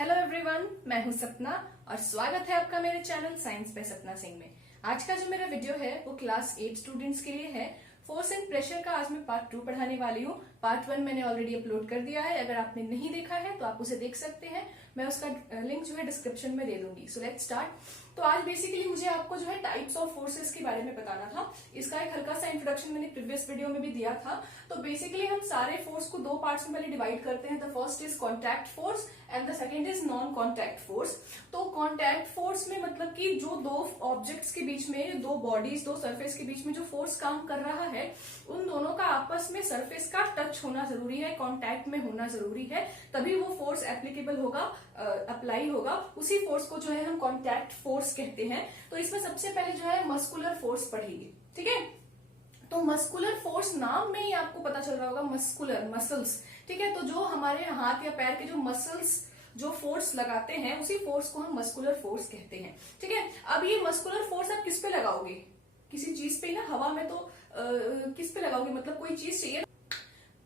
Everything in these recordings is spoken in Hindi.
हेलो एवरीवन, मैं हूं सपना और स्वागत है आपका मेरे चैनल साइंस बाय सपना सिंह में। आज का जो मेरा वीडियो है वो क्लास 8 स्टूडेंट्स के लिए है। फोर्स एंड प्रेशर का आज मैं पार्ट 2 पढ़ाने वाली हूँ। पार्ट 1 मैंने ऑलरेडी अपलोड कर दिया है। अगर आपने नहीं देखा है तो आप उसे देख सकते हैं। मैं उसका लिंक जो है डिस्क्रिप्शन में दे दूंगी। So let's start. तो आज बेसिकली मुझे आपको जो है टाइप्स ऑफ फोर्सेस के बारे में बताना था। इसका एक हल्का सा इंट्रोडक्शन मैंने प्रीवियस वीडियो में भी दिया था। तो बेसिकली हम सारे फोर्स को दो पार्ट्स में पहले डिवाइड करते हैं। The first is contact force and the second is non contact force. तो कॉन्टैक्ट फोर्स में मतलब कि जो दो ऑब्जेक्ट्स के बीच में, दो बॉडीज, दो सरफेस के बीच में जो फोर्स काम कर रहा है, उन दोनों का आपस में सरफेस का टच होना जरूरी है, कॉन्टैक्ट में होना जरूरी है, तभी वो फोर्स एप्लीकेबल होगा, अप्लाई होगा। उसी फोर्स को जो है हम कॉन्टैक्ट फोर्स कहते हैं। तो इसमें सबसे पहले जो है मस्कुलर फोर्स पढ़ेंगे, ठीक है। तो मस्कुलर फोर्स नाम में ही आपको पता चल रहा होगा, मस्कुलर, मसल्स, ठीक है। तो जो हमारे हाथ या पैर के जो मसल्स जो फोर्स लगाते हैं, उसी फोर्स को हम मस्कुलर फोर्स कहते हैं, ठीक है। अब ये मस्कुलर फोर्स आप किस पे लगाओगे? किसी चीज पे ना, हवा में तो किस पे लगाओगे? मतलब कोई चीज चाहिए।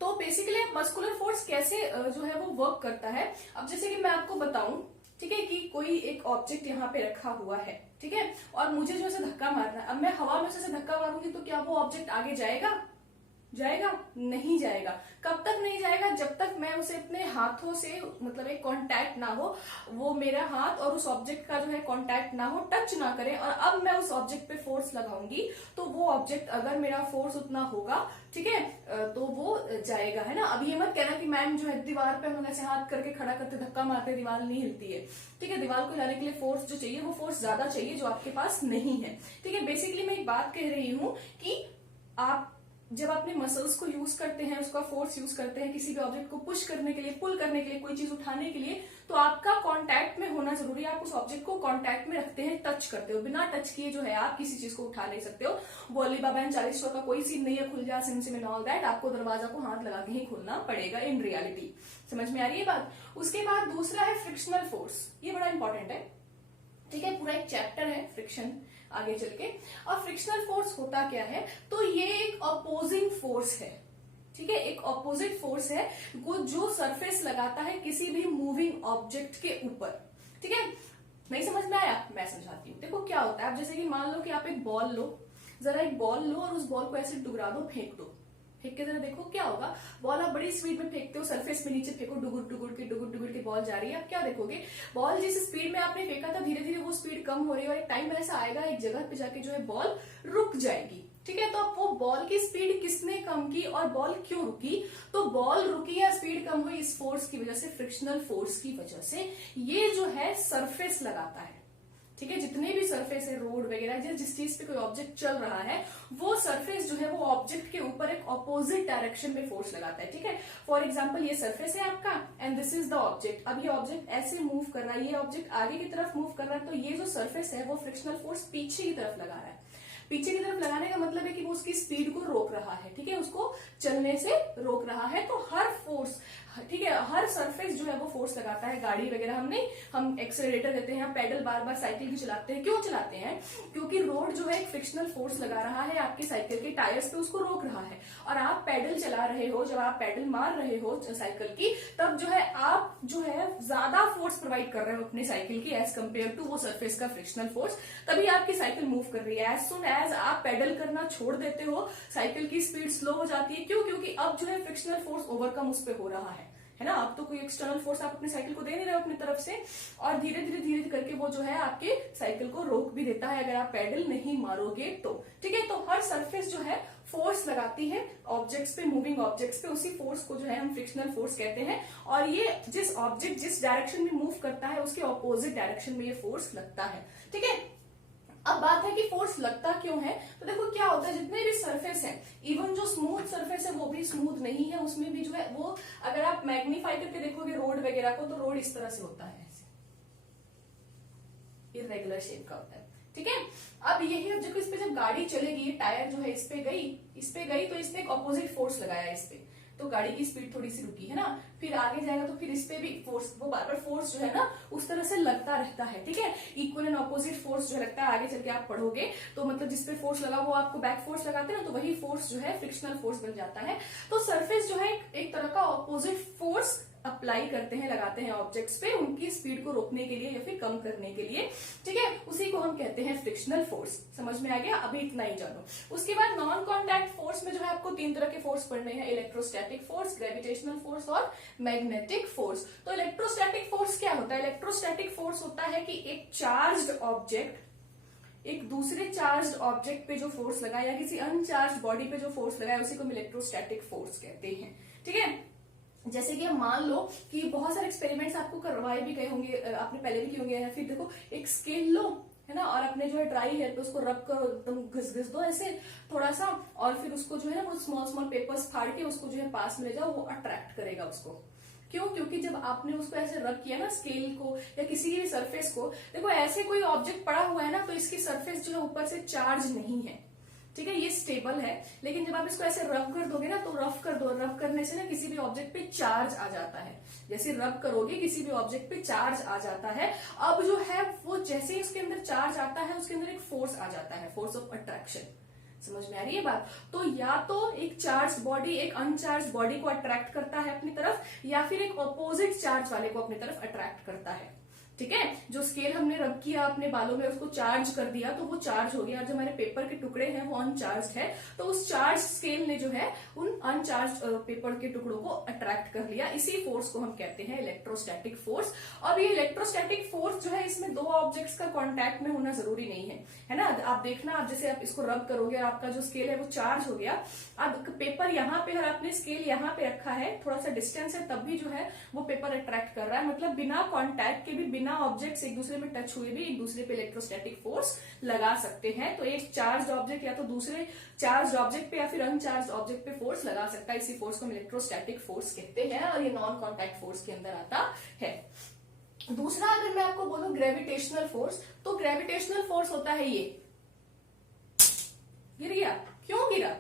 तो बेसिकली मस्कुलर फोर्स कैसे जो है वो वर्क करता है। अब जैसे कि मैं आपको बताऊं, ठीक है, कि कोई एक ऑब्जेक्ट यहाँ पे रखा हुआ है, ठीक है, और मुझे जो है धक्का मारना है। अब मैं हवा में से धक्का मारूंगी तो क्या वो ऑब्जेक्ट आगे जाएगा? जाएगा? नहीं जाएगा। कब तक नहीं जाएगा? जब तक मैं उसे अपने हाथों से, मतलब एक कांटेक्ट ना हो, वो मेरा हाथ और उस ऑब्जेक्ट का जो है कांटेक्ट ना हो, टच ना करे, और अब मैं उस ऑब्जेक्ट पे फोर्स लगाऊंगी तो वो ऑब्जेक्ट, अगर मेरा फोर्स उतना होगा, ठीक है, तो वो जाएगा, है ना। अब ये मत कहना कि मैम जो है दीवार पे हम लोग ऐसे हाथ करके खड़ा करते धक्का मारते दीवार नहीं हिलती है, ठीक है। दीवार को हिलाने के लिए फोर्स जो चाहिए वो फोर्स ज्यादा चाहिए, जो आपके पास नहीं है, ठीक है। बेसिकली मैं एक बात कह रही हूँ कि आप जब अपने मसल्स को यूज करते हैं, उसका फोर्स यूज करते हैं किसी भी ऑब्जेक्ट को पुश करने के लिए, पुल करने के लिए, कोई चीज उठाने के लिए, तो आपका कांटेक्ट में होना जरूरी है। आप उस ऑब्जेक्ट को कांटेक्ट में रखते हैं, टच करते हो। बिना टच किए जो है आप किसी चीज को उठा नहीं सकते हो। वो अली बाबा एंड 40 चोर का कोई सीन नहीं है, खुल जा SIM SIM and all that. आपको दरवाजा को हाथ लगा के ही खोलना पड़ेगा इन रियलिटी। समझ में आ रही है बात? उसके बाद दूसरा है फ्रिक्शनल फोर्स। ये बड़ा इंपॉर्टेंट है, ठीक है। पूरा एक चैप्टर है फ्रिक्शन आगे चल के। और फ्रिक्शनल फोर्स होता क्या है? तो ये एक अपोजिंग फोर्स है, ठीक है। एक अपोजिट फोर्स है वो जो सरफेस लगाता है किसी भी मूविंग ऑब्जेक्ट के ऊपर, ठीक है। नहीं समझ में आया? मैं समझाती हूँ। देखो क्या होता है, आप जैसे कि मान लो कि आप एक बॉल लो, जरा एक बॉल लो और उस बॉल को ऐसे डुगरा दो, फेंक दो। फेंक के जरा देखो क्या होगा। बॉल आप बड़ी स्पीड में फेंकते हो, सरफेस में नीचे फेंको, डुगुर के बॉल जा रही है। आप क्या देखोगे? बॉल जिस स्पीड में आपने फेंका था, धीरे धीरे वो स्पीड कम हो रही है, और एक टाइम ऐसा आएगा, एक जगह पे जाके जो है बॉल रुक जाएगी, ठीक है। तो अब वो बॉल की स्पीड किसने कम की और बॉल क्यों रुकी? तो बॉल रुकी या स्पीड कम हुई इस फोर्स की वजह से, फ्रिक्शनल फोर्स की वजह से। ये जो है सरफेस लगाता है, ठीक है। जितने भी सरफेस है, रोड वगैरह, जिस चीज पे कोई ऑब्जेक्ट चल रहा है, वो सरफेस जो है वो ऑब्जेक्ट के ऊपर एक ऑपोजिट डायरेक्शन में फोर्स लगाता है, ठीक है। फॉर एग्जांपल ये सरफेस है आपका and this is the object. अब ये ऑब्जेक्ट ऐसे मूव कर रहा है, ये ऑब्जेक्ट आगे की तरफ मूव कर रहा है, तो ये जो सरफेस है वो फ्रिक्शनल फोर्स पीछे की तरफ लगा रहा है। पीछे की तरफ लगाने का मतलब है कि वो उसकी स्पीड को रोक रहा है, ठीक है, उसको चलने से रोक रहा है। तो हर फोर्स, ठीक है, हर सरफेस जो है वो फोर्स लगाता है। गाड़ी वगैरह हम एक्सेलरेटर देते हैं, पैडल बार बार साइकिल भी चलाते हैं। क्यों चलाते हैं? क्योंकि रोड जो है एक फ्रिक्शनल फोर्स लगा रहा है आपके साइकिल के टायर्स पे, उसको रोक रहा है। और आप पैडल चला रहे हो, जब आप पैडल मार रहे हो साइकिल की, तब जो है आप जो है ज्यादा फोर्स प्रोवाइड कर रहे हो अपनी साइकिल की एज कम्पेयर टू वो सरफेस का फ्रिक्शनल फोर्स। तभी आपकी साइकिल मूव कर रही है। एज सुन एज आप पैडल करना छोड़ देते हो, साइकिल की स्पीड स्लो हो जाती है। क्यों? क्योंकि अब जो है फ्रिक्शनल फोर्स ओवरकम उस पर हो रहा है ना। अब तो कोई एक्सटर्नल फोर्स आप अपनी साइकिल को दे नहीं रहे हो अपनी तरफ से, और धीरे धीरे करके वो जो है आपके साइकिल को रोक भी देता है अगर आप पैडल नहीं मारोगे तो, ठीक है। तो हर सरफेस जो है फोर्स लगाती है ऑब्जेक्ट्स पे, मूविंग ऑब्जेक्ट्स पे। उसी फोर्स को जो है हम फ्रिक्शनल फोर्स कहते हैं। और ये जिस ऑब्जेक्ट जिस डायरेक्शन में मूव करता है उसके ऑपोजिट डायरेक्शन में ये फोर्स लगता है, ठीक है। अब बात है कि फोर्स लगता क्यों है। तो देखो क्या होता है, जितने भी सरफेस है, इवन जो स्मूथ सरफेस है वो भी स्मूथ नहीं है, उसमें भी जो है वो, अगर आप मैग्नीफाई करके देखोगे रोड वगैरह को, तो रोड इस तरह से होता है, ऐसे इरेगुलर शेप का होता है, ठीक है। अब यही ऑब्जेक्ट इस पे जब गाड़ी चलेगी, टायर जो है इस पे गई तो इस पे एक ऑपोजिट फोर्स लगाया इस पे, तो गाड़ी की स्पीड थोड़ी सी रुकी, है ना। फिर आगे जाएगा तो फिर इस पे भी फोर्स, वो बार बार फोर्स जो है ना उस तरह से लगता रहता है, ठीक है। इक्वल एंड ऑपोजिट फोर्स जो लगता है, आगे चल के आप पढ़ोगे तो मतलब जिसपे फोर्स लगा वो आपको बैक फोर्स लगाते हैं ना, तो वही फोर्स जो है फ्रिक्शनल फोर्स बन जाता है। तो सरफेस जो है एक तरह का ऑपोजिट फोर्स अप्लाई करते हैं, लगाते हैं ऑब्जेक्ट्स पे उनकी स्पीड को रोकने के लिए या फिर कम करने के लिए, ठीक है, उसी को हम कहते हैं फ्रिक्शनल फोर्स। समझ में आ गया? अभी इतना ही जानो। उसके बाद नॉन कॉन्टैक्ट फोर्स में जो है आपको 3 तरह के फोर्स पढ़ने हैं, इलेक्ट्रोस्टैटिक फोर्स, ग्रेविटेशनल फोर्स और मैग्नेटिक फोर्स। तो इलेक्ट्रोस्टैटिक फोर्स क्या होता है? इलेक्ट्रोस्टैटिक फोर्स होता है कि एक चार्ज्ड ऑब्जेक्ट एक दूसरे चार्ज ऑब्जेक्ट पे जो फोर्स लगाए या किसी अनचार्ज बॉडी पे जो फोर्स लगाए उसी को हम इलेक्ट्रोस्टैटिक फोर्स कहते हैं, ठीक है। जैसे कि हम मान लो कि बहुत सारे एक्सपेरिमेंट्स आपको करवाए भी गए होंगे, आपने पहले भी किए होंगे, या फिर देखो एक स्केल लो, है ना, और अपने जो है ड्राई हेयर पे उसको रब करो, एकदम घिस दो ऐसे थोड़ा सा, और फिर उसको जो है ना वो स्मॉल स्मॉल पेपर्स फाड़ के उसको जो है पास में ले जाओ, वो अट्रैक्ट करेगा उसको। क्यों? क्योंकि जब आपने उसको ऐसे रब किया ना स्केल को या किसी भी सरफेस को, देखो ऐसे कोई ऑब्जेक्ट पड़ा हुआ है ना तो इसकी सरफेस जो है ऊपर से चार्ज नहीं है, ठीक है, ये स्टेबल है। लेकिन जब आप इसको ऐसे रब कर दोगे ना तो रब कर दो, रब करने से ना किसी भी ऑब्जेक्ट पे चार्ज आ जाता है। जैसे रब करोगे किसी भी ऑब्जेक्ट पे चार्ज आ जाता है। अब जो है वो जैसे ही उसके अंदर चार्ज आता है उसके अंदर एक फोर्स आ जाता है, फोर्स ऑफ अट्रैक्शन। समझ में आ रही है बात? तो या तो एक चार्ज बॉडी एक अनचार्ज बॉडी को अट्रैक्ट करता है अपनी तरफ, या फिर एक ऑपोजिट चार्ज वाले को अपनी तरफ अट्रैक्ट करता है, ठीक है। जो स्केल हमने रब किया अपने बालों में उसको चार्ज कर दिया तो वो चार्ज हो गया, और जो हमारे पेपर के टुकड़े हैं वो अनचार्ज है, तो उस चार्ज स्केल ने जो है उन अनचार्ज पेपर के टुकड़ों को अट्रैक्ट कर लिया। इसी फोर्स को हम कहते हैं इलेक्ट्रोस्टैटिक फोर्स। अब ये इलेक्ट्रोस्टैटिक फोर्स जो है इसमें 2 ऑब्जेक्ट्स का कॉन्टैक्ट में होना जरूरी नहीं है ना। आप देखना, आप जैसे आप इसको रब करोगे और आपका जो स्केल है वो चार्ज हो गया, अब पेपर यहाँ पे और आपने स्केल यहाँ पे रखा है, थोड़ा सा डिस्टेंस है, तब भी जो है वो पेपर अट्रैक्ट कर रहा है। मतलब बिना कॉन्टैक्ट के भी, बिना ऑब्जेक्ट्स एक दूसरे में टच हुए भी एक दूसरे पे इलेक्ट्रोस्टैटिक फोर्स लगा सकते हैं। तो एक चार्ज ऑब्जेक्ट या तो दूसरे चार्ज ऑब्जेक्ट पे या फिर अनचार्ज ऑब्जेक्ट पे फोर्स लगा सकता है। इसी फोर्स को हम इलेक्ट्रोस्टैटिक फोर्स कहते हैं और ये नॉन कॉन्टैक्ट फोर्स के अंदर आता है। दूसरा अगर मैं आपको बोलूं ग्रेविटेशनल फोर्स, तो ग्रेविटेशनल फोर्स होता है ये, गिर गया, क्यों गिरा,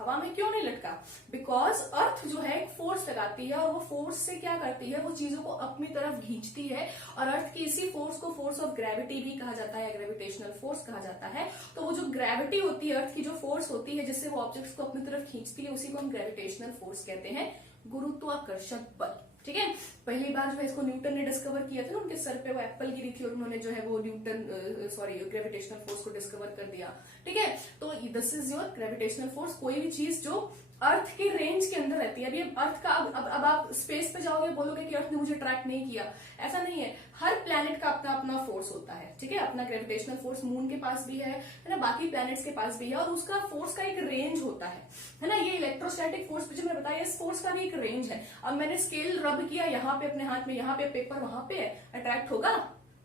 हवा में क्यों नहीं लटका? बिकॉज अर्थ जो है एक फोर्स लगाती है और वो फोर्स से क्या करती है, वो चीजों को अपनी तरफ खींचती है, और अर्थ की इसी फोर्स को फोर्स ऑफ ग्रेविटी भी कहा जाता है, ग्रेविटेशनल फोर्स कहा जाता है। तो वो जो ग्रेविटी होती है, अर्थ की जो फोर्स होती है जिससे वो ऑब्जेक्ट्स को अपनी तरफ खींचती है, उसी को हम ग्रेविटेशनल फोर्स कहते हैं, गुरुत्वाकर्षण बल, ठीक है। पहली बार जो है इसको न्यूटन ने डिस्कवर किया था, उनके सर पे वो एप्पल गिरी थी और उन्होंने जो है वो ग्रेविटेशनल फोर्स को डिस्कवर कर दिया, ठीक है। तो this is your gravitational force. कोई भी चीज जो अर्थ के रेंज के अंदर रहती है, अभी अर्थ का अब आप स्पेस पे जाओगे बोलोगे कि अर्थ ने मुझे ट्रैक नहीं किया, ऐसा नहीं है। हर प्लैनेट का अपना अपना फोर्स होता है, ठीक है। अपना ग्रेविटेशनल फोर्स मून के पास भी है ना, बाकी प्लैनेट्स के पास भी है, और उसका फोर्स का एक रेंज होता है ना। ये इलेक्ट्रोस्टैटिक फोर्स जो मैंने बताया, इस फोर्स का भी एक रेंज है। अब मैंने स्केल रब किया यहाँ पे अपने हाथ में, यहाँ पे पेपर वहां पे है, अट्रैक्ट होगा?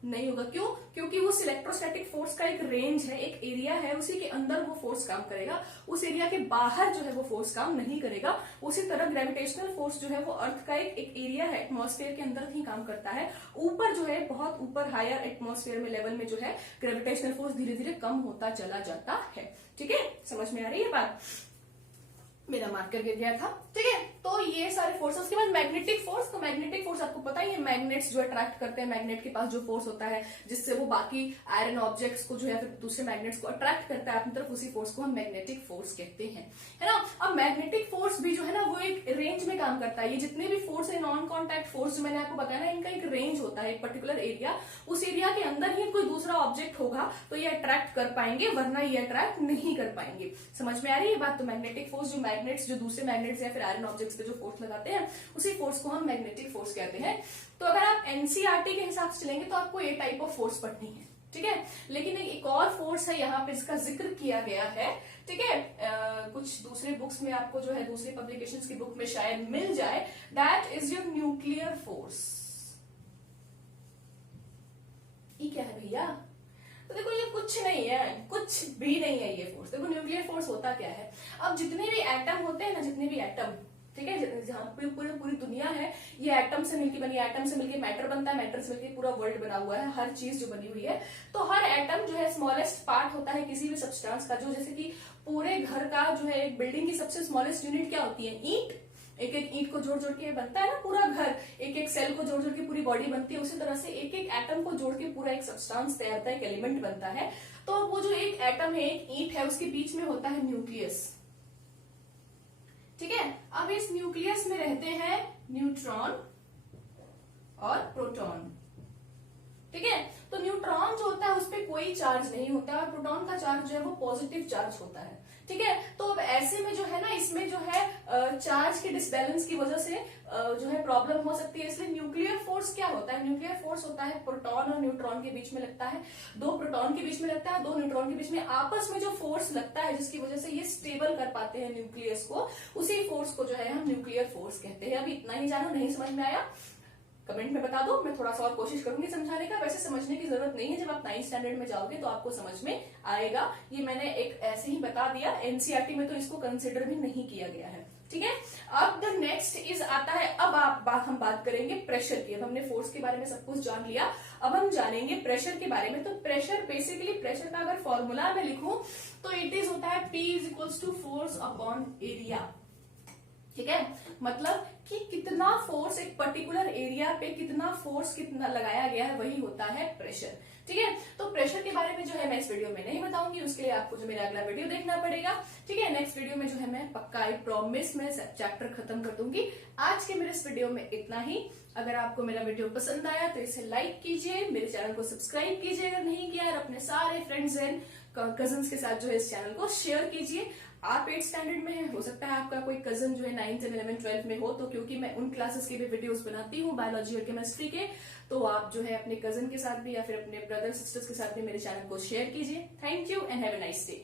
नहीं होगा। क्यों? क्योंकि उस इलेक्ट्रोस्टैटिक फोर्स का एक रेंज है, एक एरिया है, उसी के अंदर वो फोर्स काम करेगा, उस एरिया के बाहर जो है वो फोर्स काम नहीं करेगा। उसी तरह ग्रेविटेशनल फोर्स जो है वो अर्थ का एक एरिया है, एटमॉस्फेयर के अंदर ही काम करता है। ऊपर जो है बहुत ऊपर हायर एटमॉस्फेयर में लेवल में जो है ग्रेविटेशनल फोर्स धीरे धीरे कम होता चला जाता है, ठीक है। समझ में आ रही है बात? मेरा मार्कर गिर गया था, ठीक है। तो ये सारे फोर्सेस के बाद मैग्नेटिक फोर्स, तो मैग्नेटिक फोर्स आपको पता ही है, मैग्नेट्स जो अट्रैक्ट करते हैं, मैग्नेट के पास जो फोर्स होता है जिससे वो बाकी आयरन ऑब्जेक्ट्स को जो है फिर दूसरे मैग्नेट्स को अट्रैक्ट करता है अपनी तरफ, उसी फोर्स को हम मैग्नेटिक फोर्स कहते हैं, है ना। अब मैग्नेटिक फोर्स भी जो है ना वो एक रेंज में काम करता है। ये जितने भी फोर्स है, नॉन कॉन्टैक्ट फोर्स जो मैंने आपको बताया ना, इनका एक रेंज होता है, एक पर्टिकुलर एरिया, उस एरिया के अंदर ही कोई दूसरा ऑब्जेक्ट होगा तो ये अट्रैक्ट कर पाएंगे, वरना ये अट्रैक्ट नहीं कर पाएंगे। समझ में आ रही है बात? तो मैग्नेटिक फोर्स, जो मैग्नेट्स जो दूसरे मैग्नेट्स या फिर आयरन ऑब्जेक्ट्स पे जो फोर्स लगाते हैं, उसी फोर्स को हम मैग्नेटिक फोर्स कहते हैं। तो अगर आप एनसीईआरटी के हिसाब से चलेंगे तो आपको ये टाइप ऑफ फोर्स पढ़नी है, ठीक है। लेकिन एक और फोर्स है यहाँ पे इसका जिक्र किया गया है, ठीक है। कुछ दूसरे बुक्स में आपको जो है, दूसरे पब्लिकेशंस की बुक में शायद मिल जाए, that is your nuclear force. ये क्या है भैया? तो देखो ये कुछ नहीं है, कुछ भी नहीं है ये फोर्स। देखो न्यूक्लियर फोर्स होता क्या है, अब जितने भी एटम होते हैं ना, जितने भी एटम, ठीक है, जहां पूरी दुनिया है ये एटम से मिलकर बनी है, एटम से मिलकर मैटर बनता है, मैटर से मिलकर पूरा वर्ल्ड बना हुआ है, हर चीज जो बनी हुई है। तो हर एटम जो है स्मॉलेस्ट पार्ट होता है किसी भी सब्सटेंस का, जो जैसे कि पूरे घर का जो है, एक बिल्डिंग की सबसे स्मॉलेस्ट यूनिट क्या होती है? ईंट। एक एक ईंट को जोड़ जोड़ के बनता है ना पूरा घर, एक एक सेल को जोड़ जोड़ के पूरी बॉडी बनती है, उसी तरह से एक एक एटम को जोड़ के पूरा एक सब्सटेंस तैयार होता है, एक एलिमेंट बनता है। तो वो जो एक एटम है, एक ईंट है, उसके बीच में होता है न्यूक्लियस, ठीक है। अब इस न्यूक्लियस में रहते हैं न्यूट्रॉन, और प्रोटॉन। ठीक है, तो न्यूट्रॉन जो होता है उस पर कोई चार्ज नहीं होता और प्रोटॉन का चार्ज जो है वो पॉजिटिव चार्ज होता है। ठीक है, तो अब ऐसे में जो है ना, इसमें जो है चार्ज के डिसबैलेंस की वजह से जो है प्रॉब्लम हो सकती है। इसलिए न्यूक्लियर फोर्स क्या होता है? न्यूक्लियर फोर्स होता है प्रोटॉन और न्यूट्रॉन के बीच में लगता है, दो प्रोटॉन के बीच में लगता है, दो न्यूट्रॉन के बीच में आपस में जो फोर्स लगता है जिसकी वजह से ये स्टेबल कर पाते हैं न्यूक्लियस को, उसी फोर्स को जो है हम न्यूक्लियर फोर्स कहते हैं। अभी इतना ही जानो, नहीं समझ में आया कमेंट में बता दो, मैं थोड़ा सा और कोशिश करूंगी समझाने का। वैसे समझने की जरूरत नहीं है, जब आप 9th स्टैंडर्ड में जाओगे तो आपको समझ में आएगा। ये मैंने एक ऐसे ही बता दिया, एनसीईआरटी में तो इसको कंसिडर भी नहीं किया गया है। ठीक है, अब द नेक्स्ट इज आता है, अब हम बात करेंगे प्रेशर की। अब हमने फोर्स के बारे में सब कुछ जान लिया, अब हम जानेंगे प्रेशर के बारे में। तो प्रेशर, बेसिकली प्रेशर का अगर फॉर्मूला मैं लिखूं तो इट इज होता है P is equals to force upon area. ठीक है, मतलब कि कितना फोर्स एक पर्टिकुलर एरिया पे कितना फोर्स कितना लगाया गया है, वही होता है प्रेशर। ठीक है, तो प्रेशर के बारे में जो है मैं इस वीडियो में नहीं बताऊंगी, उसके लिए आपको जो मेरा अगला वीडियो देखना पड़ेगा। ठीक है, नेक्स्ट वीडियो में जो है मैं पक्का आई प्रॉमिस में चैप्टर खत्म कर दूंगी। आज के मेरे इस वीडियो में इतना ही। अगर आपको मेरा वीडियो पसंद आया तो इसे लाइक कीजिए, मेरे चैनल को सब्सक्राइब कीजिए अगर नहीं किया, और अपने सारे फ्रेंड्स एंड कजन्स के साथ जो है इस चैनल को शेयर कीजिए। आप 8th स्टैंडर्ड में हैं, हो सकता है आपका कोई कजन जो है 9th, 11, 12 में हो, तो क्योंकि मैं उन क्लासेस के भी वीडियोस बनाती हूँ बायोलॉजी और केमिस्ट्री के, तो आप जो है अपने कजन के साथ भी या फिर अपने ब्रदर सिस्टर्स के साथ भी मेरे चैनल को शेयर कीजिए। Thank you and have a nice day.